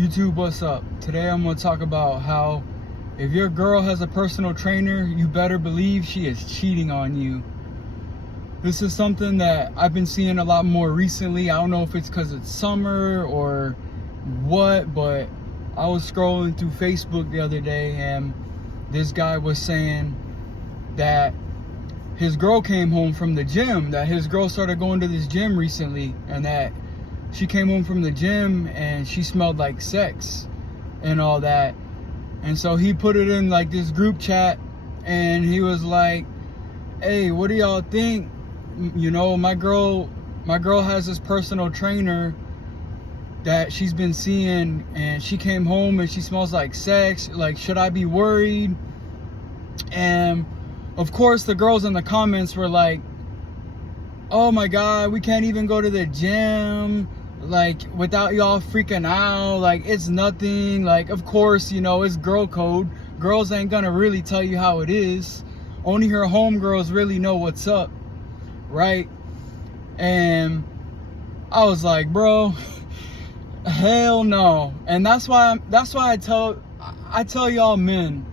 YouTube, what's up? Today I'm going to talk about how if your girl has a personal trainer, you better believe she is cheating on you. This is something that I've been seeing a lot more recently. I don't know if it's because it's summer or what, but I was scrolling through Facebook the other day and this guy was saying that his girl came home from the gym, that his girl started going to this gym recently, and that she came home from the gym and she smelled like sex and all that. And so he put it in like this group chat and he was like, hey, what do y'all think? You know, my girl has this personal trainer that she's been seeing and she came home and she smells like sex. Like, should I be worried? And of course the girls in the comments were like, oh my God, we can't even go to the gym like without y'all freaking out. Like, it's nothing. Like, of course, you know, it's girl code. Girls ain't gonna really tell you how it is. Only her homegirls really know what's up, right? And I was like, bro, hell no. And that's why I tell y'all men,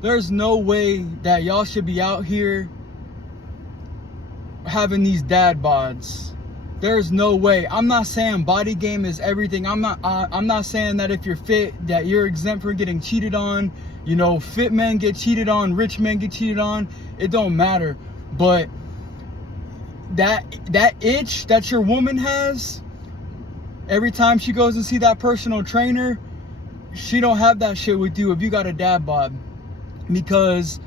there's no way that y'all should be out here having these dad bods. There's no way. I'm not saying body game is everything. I'm not saying that if you're fit that you're exempt from getting cheated on. You know, fit men get cheated on, rich men get cheated on. It don't matter. But that itch that your woman has every time she goes and see that personal trainer, she don't have that shit with you if you got a dad bod. Because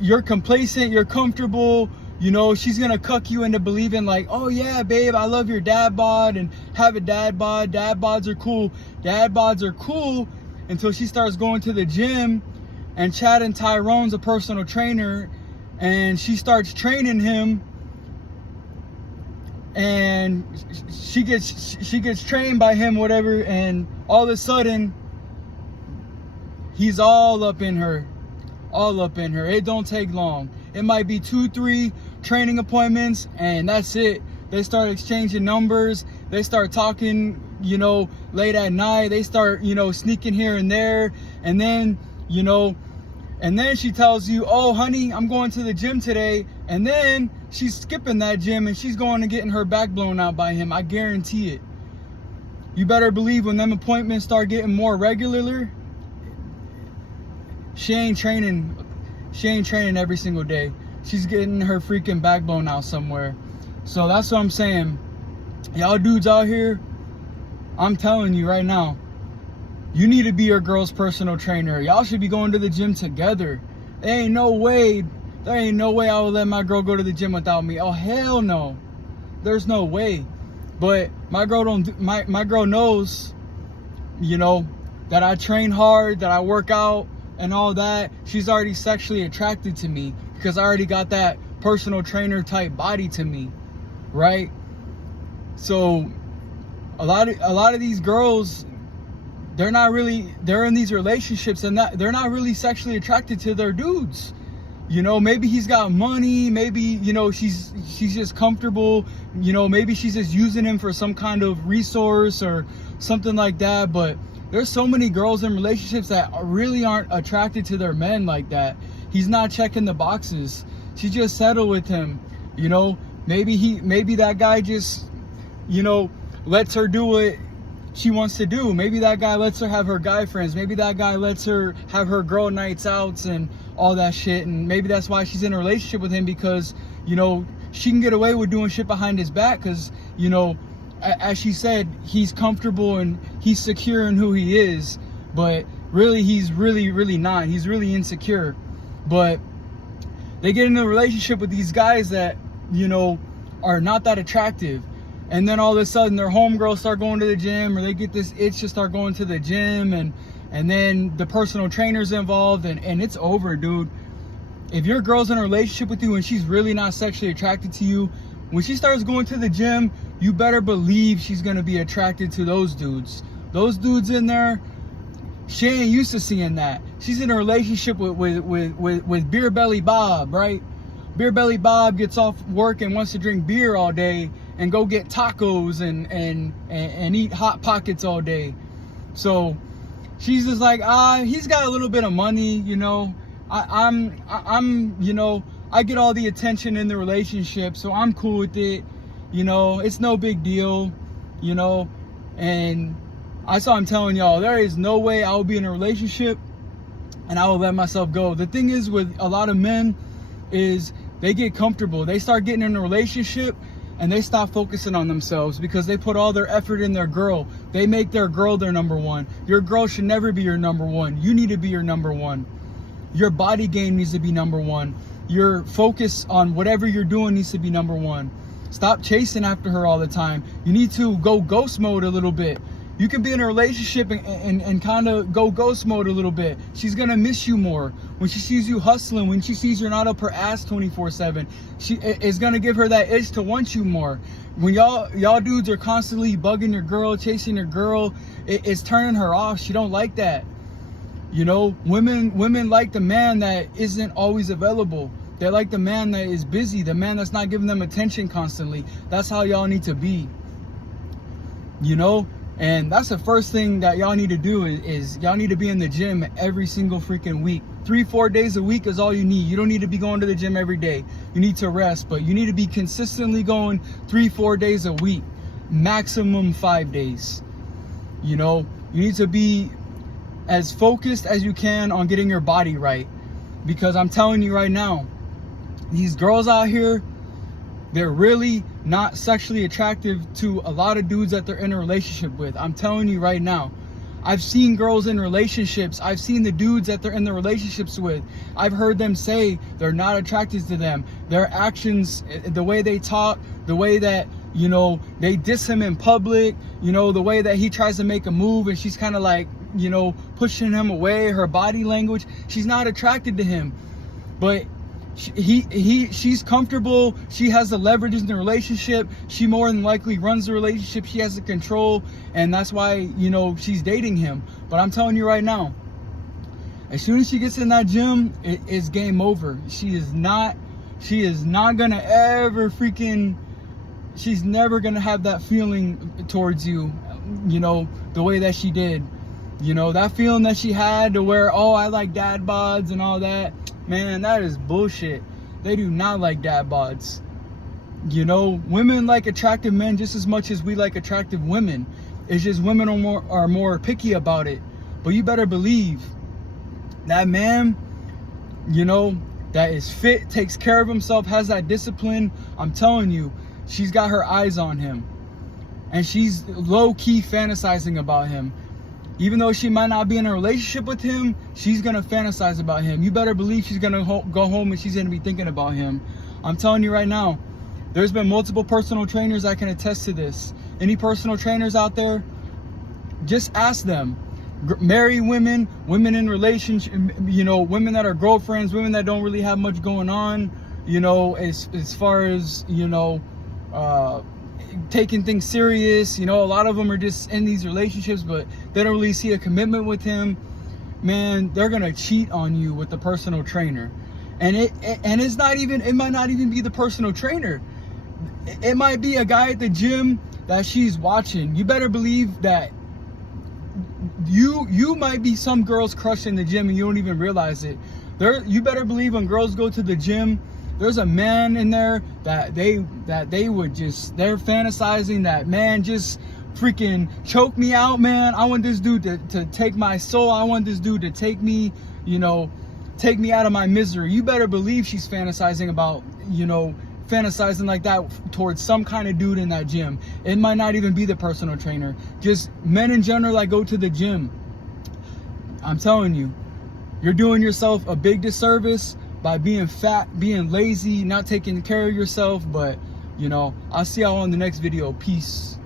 you're complacent, you're comfortable, you know, she's gonna cuck you into believing like, oh yeah, babe, I love your dad bod and have a dad bod. Dad bods are cool. Dad bods are cool until she starts going to the gym and Chad and Tyrone's a personal trainer and she starts training him and she gets trained by him, whatever, and all of a sudden he's all up in her. It don't take long. It might be 2-3 training appointments and that's it. They start exchanging numbers. They start talking, you know, late at night. They start, you know, sneaking here and there. And then, you know, and then she tells you, oh, honey, I'm going to the gym today. And then she's skipping that gym and she's going and getting her back blown out by him. I guarantee it. You better believe when them appointments start getting more regular, she ain't training every single day. She's getting her freaking back blown out somewhere. So that's what I'm saying. Y'all dudes out here, I'm telling you right now, you need to be your girl's personal trainer. Y'all should be going to the gym together. There ain't no way I would let my girl go to the gym without me. Oh, hell no. There's no way. But my girl knows, you know, that I train hard, that I work out and all that. She's already sexually attracted to me because I already got that personal trainer type body to me, right? So a lot of these girls, they're in these relationships and they're not really sexually attracted to their dudes. You know, maybe he's got money, maybe, you know, she's just comfortable, you know, maybe she's just using him for some kind of resource or something like that. But there's so many girls in relationships that really aren't attracted to their men like that. He's not checking the boxes. She just settled with him. You know, maybe that guy just, you know, lets her do what she wants to do. Maybe that guy lets her have her guy friends. Maybe that guy lets her have her girl nights outs and all that shit. And maybe that's why she's in a relationship with him, because, you know, she can get away with doing shit behind his back because, you know, as she said, he's comfortable and he's secure in who he is, but really he's really not. He's really insecure. But they get into a relationship with these guys that, you know, are not that attractive. And then all of a sudden their homegirls start going to the gym, or they get this itch to start going to the gym, and then the personal trainer's involved and it's over, dude. If your girl's in a relationship with you and she's really not sexually attracted to you, when she starts going to the gym, you better believe she's gonna be attracted to those dudes. Those dudes in there, she ain't used to seeing that. She's in a relationship with Beer Belly Bob, right? Beer Belly Bob gets off work and wants to drink beer all day, and go get tacos and eat Hot Pockets all day. So she's just like, he's got a little bit of money, you know. I'm you know, I get all the attention in the relationship, so I'm cool with it. You know, it's no big deal, you know. And I'm telling y'all, there is no way I will be in a relationship and I will let myself go. The thing is with a lot of men is they get comfortable. They start getting in a relationship and they stop focusing on themselves because they put all their effort in their girl. They make their girl their number one. Your girl should never be your number one. You need to be your number one. Your body game needs to be number one. Your focus on whatever you're doing needs to be number one. Stop chasing after her all the time. You need to go ghost mode a little bit. You can be in a relationship and kind of go ghost mode a little bit. She's going to miss you more. When she sees you hustling, when she sees you're not up her ass 24/7, she is going to give her that itch to want you more. When y'all dudes are constantly bugging your girl, chasing your girl, it's turning her off. She don't like that. You know, women like the man that isn't always available. They like the man that is busy, the man that's not giving them attention constantly. That's how y'all need to be. You know? And that's the first thing that y'all need to do is y'all need to be in the gym every single freaking week. 3-4 days a week is all you need. You don't need to be going to the gym every day. You need to rest, but you need to be consistently going 3-4 days a week. Maximum 5 days. You know? You need to be as focused as you can on getting your body right. Because I'm telling you right now, these girls out here, they're really not sexually attractive to a lot of dudes that they're in a relationship with. I'm telling you right now. I've seen girls in relationships. I've seen the dudes that they're in the relationships with. I've heard them say they're not attracted to them. Their actions, the way they talk, the way that, you know, they diss him in public, you know, the way that he tries to make a move and she's kind of like, you know, pushing him away, her body language, she's not attracted to him. But she's comfortable. She has the leverage in the relationship. She more than likely runs the relationship. She has the control, and that's why, you know, she's dating him. But I'm telling you right now, as soon as she gets in that gym, it's game over. She is not gonna ever freaking, she's never gonna have that feeling towards you, you know, the way that she did. You know, that feeling that she had to where, oh, I like dad bods and all that. Man, that is bullshit. They do not like dad bods. You know, women like attractive men just as much as we like attractive women. It's just women are more picky about it. But you better believe that man, you know, that is fit, takes care of himself, has that discipline. I'm telling you, she's got her eyes on him. And she's low-key fantasizing about him. Even though she might not be in a relationship with him, she's going to fantasize about him. You better believe she's going to go home and she's going to be thinking about him. I'm telling you right now, there's been multiple personal trainers that can attest to this. Any personal trainers out there, just ask them. Married women, women in relationship, you know, women that are girlfriends, women that don't really have much going on, you know, as far as, you know, taking things serious. You know, a lot of them are just in these relationships, but they don't really see a commitment with him. Man, they're gonna cheat on you with the personal trainer. And it's not even, it might not even be the personal trainer. It might be a guy at the gym that she's watching. You better believe that you might be some girl's crush in the gym and you don't even realize it. You better believe when girls go to the gym, there's a man in there that they would just, they're fantasizing that, man, just freaking choke me out, man. I want this dude to take my soul. I want this dude to take me, you know, take me out of my misery. You better believe she's fantasizing about, you know, fantasizing like that towards some kind of dude in that gym. It might not even be the personal trainer. Just men in general that go to the gym. I'm telling you, you're doing yourself a big disservice by being fat, being lazy, not taking care of yourself. But, you know, I'll see y'all on the next video. Peace.